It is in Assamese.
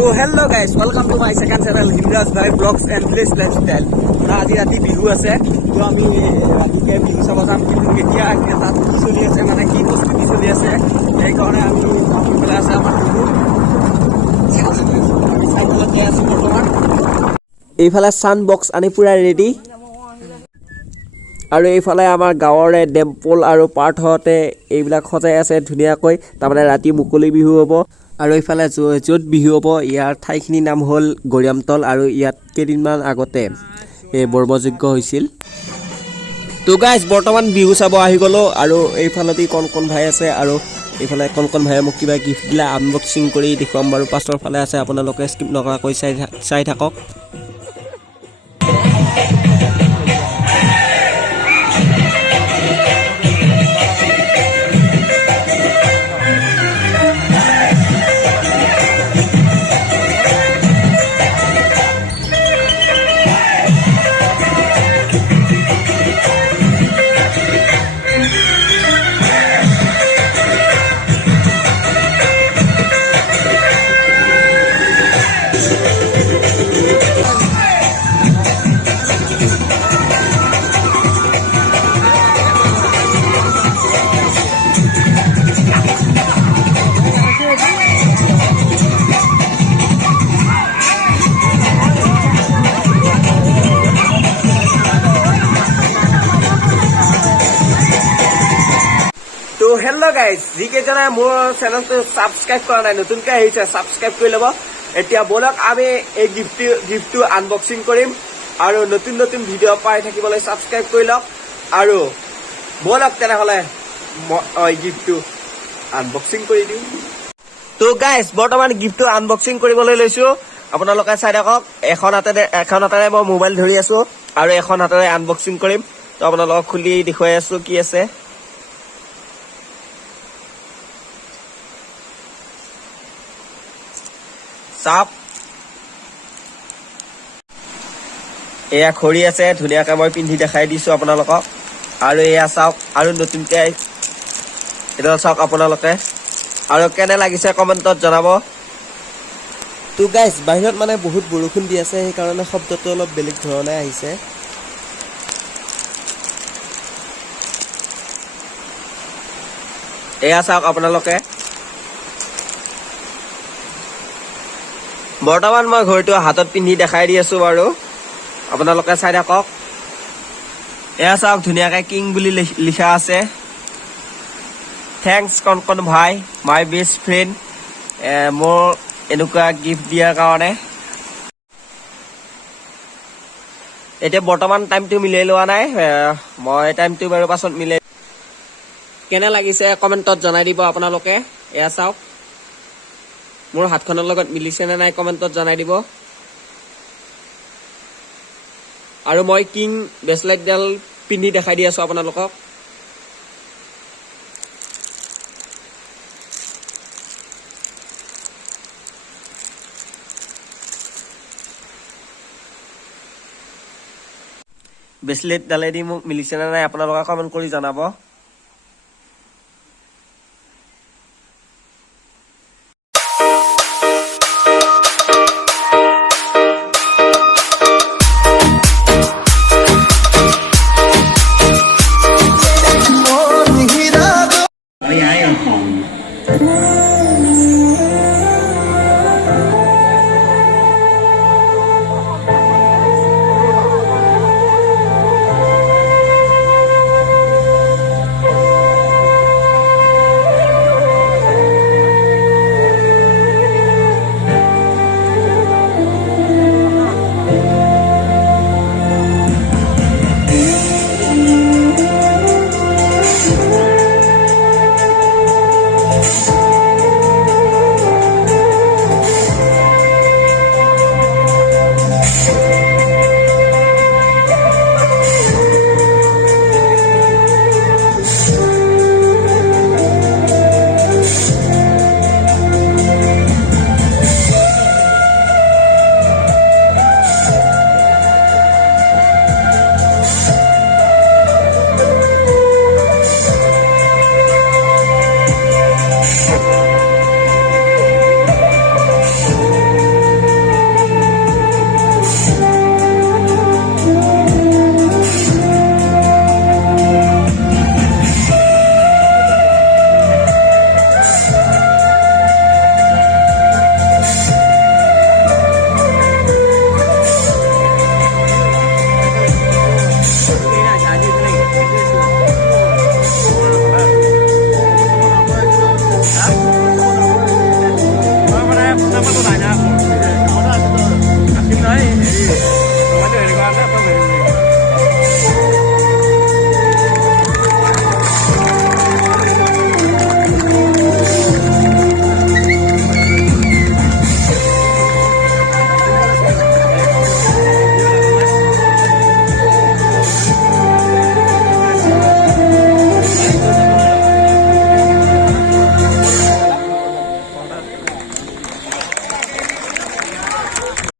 So hello guys, welcome to my second channel Himrajvai vlogs and village lifestyle. আজি ৰাতি বিহু আছে তো আমি ৰাতিকে বিহু চাব যাম কিন্তু কেতিয়া তাত চলি আছে মানে কি প্ৰস্তুতি চলি আছে সেইকাৰণে আমি সকলোৱে আছে আমাৰ চাইকেলত গৈ আছো বৰ্তমান এইফালে সাউণ্ড বক্স আনি পুৰা ৰেডি আৰু এইফালে আমাৰ গাঁৱৰে ডেম্পল আৰু পাৰ্থতে এইবিলাক সজাই আছে ধুনীয়াকৈ তাৰমানে ৰাতি মুকলি বিহু হ'ব আৰু এইফালে য'ত বিহু হ'ব ইয়াৰ ঠাইখিনিৰ নাম হ'ল গৰিয়ামতল আৰু ইয়াত কেইদিনমান আগতে এই বৰ্মযজ্ঞ হৈছিল তো গাইজ বৰ্তমান বিহু চাব আহি গ'লো আৰু এইফালেদি কণ ভাই আছে আৰু এইফালে কণ ভাইয়ে মোক কিবা গিফ্ট দিলে আনবক্সিং কৰি দেখুৱাম বাৰু পাছৰ ফালে আছে আপোনালোকে স্কিপ নকৰাকৈ চাই থাকক হেল্ল' গাইজ যিকেইজনে মোৰ চেনেলটো ছাবস্ক্ৰাইব কৰা নাই নতুনকৈ আহিছে ছাবস্ক্ৰাইব কৰি ল'ব এতিয়া বলক আমি এই গিফ্টটো আনবক্সিং কৰিম আৰু নতুন ভিডিঅ' পাই থাকিবলৈ ছাবস্ক্ৰাইব কৰি লওক আৰু বলক তেনেহ'লে গিফ্টটো আনবক্সিং কৰি দিওঁ তো গাইজ বৰ্তমান গিফ্টটো আনবক্সিং কৰিবলৈ লৈছোঁ আপোনালোকে চাই থাকক এখন হাতেৰে মই মোবাইল ধৰি আছোঁ আৰু এখন হাতেৰে আনবক্সিং কৰিম তো আপোনালোকক খুলি দেখুৱাই আছোঁ কি আছে চাপ এয়া খৰি আছে ধুনীয়াকৈ মই পিন্ধি দেখাই দিছোঁ আপোনালোকক আৰু এয়া চাওক আৰু নতুনকৈ এইডাল চাওক আপোনালোকে আৰু কেনে লাগিছে কমেণ্টত জনাব তো গাইজ বাহিৰত মানে বহুত বৰষুণ দি আছে সেইকাৰণে শব্দটো অলপ বেলেগ ধৰণে আহিছে এয়া চাওক আপোনালোকে বৰ্তমান মই ঘড়ীটো হাতত পিন্ধি দেখাই দি আছোঁ বাৰু আপোনালোকে চাই থাকক এয়া চাওক ধুনীয়াকৈ কিং বুলি লিখা আছে থেংকছ কণ ভাই মাই বেষ্ট ফ্ৰেণ্ড মোৰ এনেকুৱা গিফ্ট দিয়াৰ কাৰণে এতিয়া বৰ্তমান টাইমটো মিলাই লোৱা নাই মই টাইমটো বাৰু পাছত মিলাই কেনে লাগিছে কমেণ্টত জনাই দিব আপোনালোকে এয়া চাওক মোৰ হাতখনৰ লগত মিলিছে নে নাই কমেণ্টত জনাই দিব আৰু মই কিং ব্ৰেচলেটডাল পিন্ধি দেখাই দি আছোঁ আপোনালোকক ব্ৰেচলেটডালেদি মোক মিলিছে নে নাই আপোনালোকে কমেণ্ট কৰি জনাব মই নাই না কামতে আছিলো আছিম নহয় হেৰি মইতো হেৰি কৰা নাই